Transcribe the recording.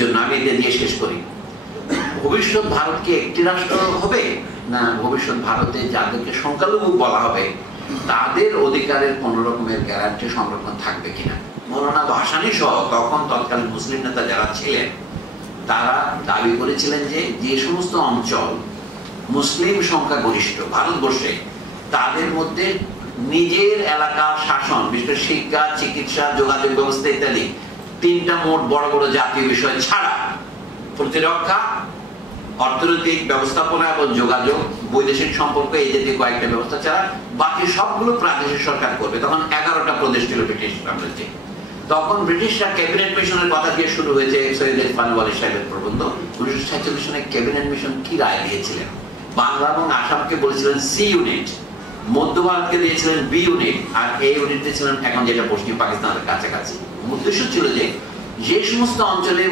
জন্য আমি এটা দিয়ে শেষ করি, ভবিষ্যৎ ভারত কি একটি রাষ্ট্র হবে, না ভবিষ্যৎ ভারতে যাদেরকে সংখ্যালঘু বলা হবে তাদের অধিকারের কোন রকমের গ্যারান্টি সংরক্ষণ থাকবে কিনা? মৌলানা ভাসানী সহ তখন তৎকালীন মুসলিম নেতা যারা ছিলেন তারা দাবি করেছিলেন যে যে সমস্ত অঞ্চল মুসলিম সংখ্যাগরিষ্ঠ ভারতবর্ষে, তাদের মধ্যে নিজের এলাকার শাসন, বিশেষ করে শিক্ষা, চিকিৎসা, যোগাযোগ ব্যবস্থা ইত্যাদি তিনটা মোট বড় বড় জাতীয় বিষয় ছাড়া প্রতিরক্ষা, অর্থনৈতিক ব্যবস্থাপনা এবং যোগাযোগ, বৈদেশিক সম্পর্ক, এই জাতীয় কয়েকটা ব্যবস্থা ছাড়া বাকি সবগুলো প্রাদেশিক সরকার করবে। তখন 11টা প্রদেশ ছিল ব্রিটিশ সাম্রাজ্যে। তখন ব্রিটিশরা ক্যাবিনেট মিশনের কথা দিয়ে শুরু হয়েছে। সৈয়দ ইরফান ওয়ালি সাহেবের প্রবন্ধ 1947 সনে ক্যাবিনেট মিশন কি রায় দিয়েছিলেন? বাংলা এবং আসামকে বলেছিলেন সি ইউনিট, মধ্য ভারতকে দিয়েছিলেন বি ইউনিট, আর এই ইউনিট ছিলেন এখন যেটা পশ্চিম পাকিস্তানের কাছাকাছি। উদ্দেশ্য ছিল যে যে সমস্ত অঞ্চলে